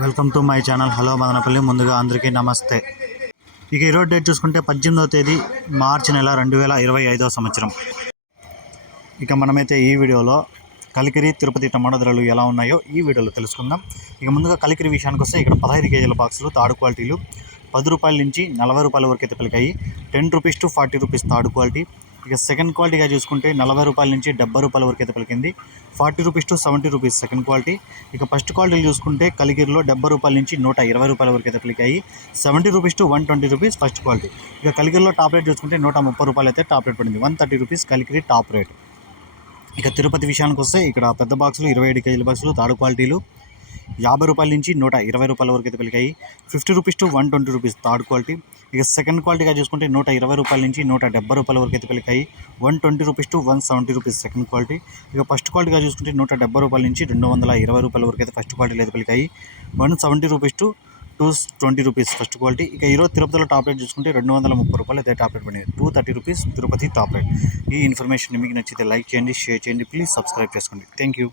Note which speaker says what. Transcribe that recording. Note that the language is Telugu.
Speaker 1: Welcome to my channel. Hello Madanapalle. ముందుగా అందరికీ నమస్తే. ఇక ఈరోజు డేట్ చూసుకుంటే పద్దెనిమిదవ తేదీ మార్చి నెల రెండు వేల ఇరవై ఐదవ సంవత్సరం. ఇక మనమైతే ఈ వీడియోలో కలికిరి తిరుపతి టమాటా ధరలు ఎలా ఉన్నాయో ఈ వీడియోలో తెలుసుకుందాం. ఇక ముందుగా కలికిరి విషయానికి వస్తే ఇక్కడ పదహైదు కేజీల బాక్సులు తాడు క్వాలిటీలు. పది రూపాయల నుంచి నలభై రూపాయల వరకు అయితే పలికాయి ten rupees to forty rupees third quality. ఇక సెకండ్ క్వాలిటీగా చూసుకుంటే నలభై రూపాయల నుంచి డెబ్బై రూపాయల వరకు అయితే పలికింది. Forty rupees to seventy rupees second quality ఇక ఫస్ట్ క్వాలిటీలు చూసుకుంటే కలిగిరిలో డెబ్బై రూపాయల నుంచి నూట ఇరవై రూపాయల వరకు అయితే పలికాయి. Seventy rupees to one twenty rupees first quality ఇక కలిగిరిలో టాప్ రేట్ చూసుకుంటే నూట ముప్పై రూపాయలు అయితే టాప్ రేట్ పడింది. One thirty rupees Kaligiri top rate ఇక తిరుపతి విషయానికి వస్తే ఇక్కడ పెద్ద బాక్సులు ఇరవై ఏడు కేజీల బాక్సులు తాడు క్వాలిటీలు యాభై రూపాయల నుంచి నూట ఇరవై రూపాయల వరకు అయితే పెరిగాయి. Fifty rupees to one twenty rupees third quality. ఇక సెకండ్ క్వాలిటీగా చూసుకుంటే నూట ఇరవై రూపాయల నుంచి నూట డెబ్బై రూపాయల వరకు అయితే పెరిగాయి. One twenty rupees to one seventy rupees second quality. ఇక ఫస్ట్ క్వాలిటీగా చూసుకుంటే నూట డెబ్బై రూపాయల నుంచి రెండు వందల ఇరవై రూపాయల వరకు అయితే ఫస్ట్ క్వాలిటీలో అయితే పెరిగాయి. One seventy rupees to two twenty rupees first quality. ఇక ఈరోజు తిరుపతిలో టాప్లెట్ చూసుకుంటే రెండు వందల ముప్పై రూపాయలు అయితే టాప్లెట్ పడింది two thirty rupees Tirupati top rate ఈ ఇన్ఫర్మేషన్ మీకు నచ్చితే లైక్ చేయండి షేర్ చేయండి ప్లీజ్ సబ్స్క్రైబ్ చేసుకోండి. Thank you.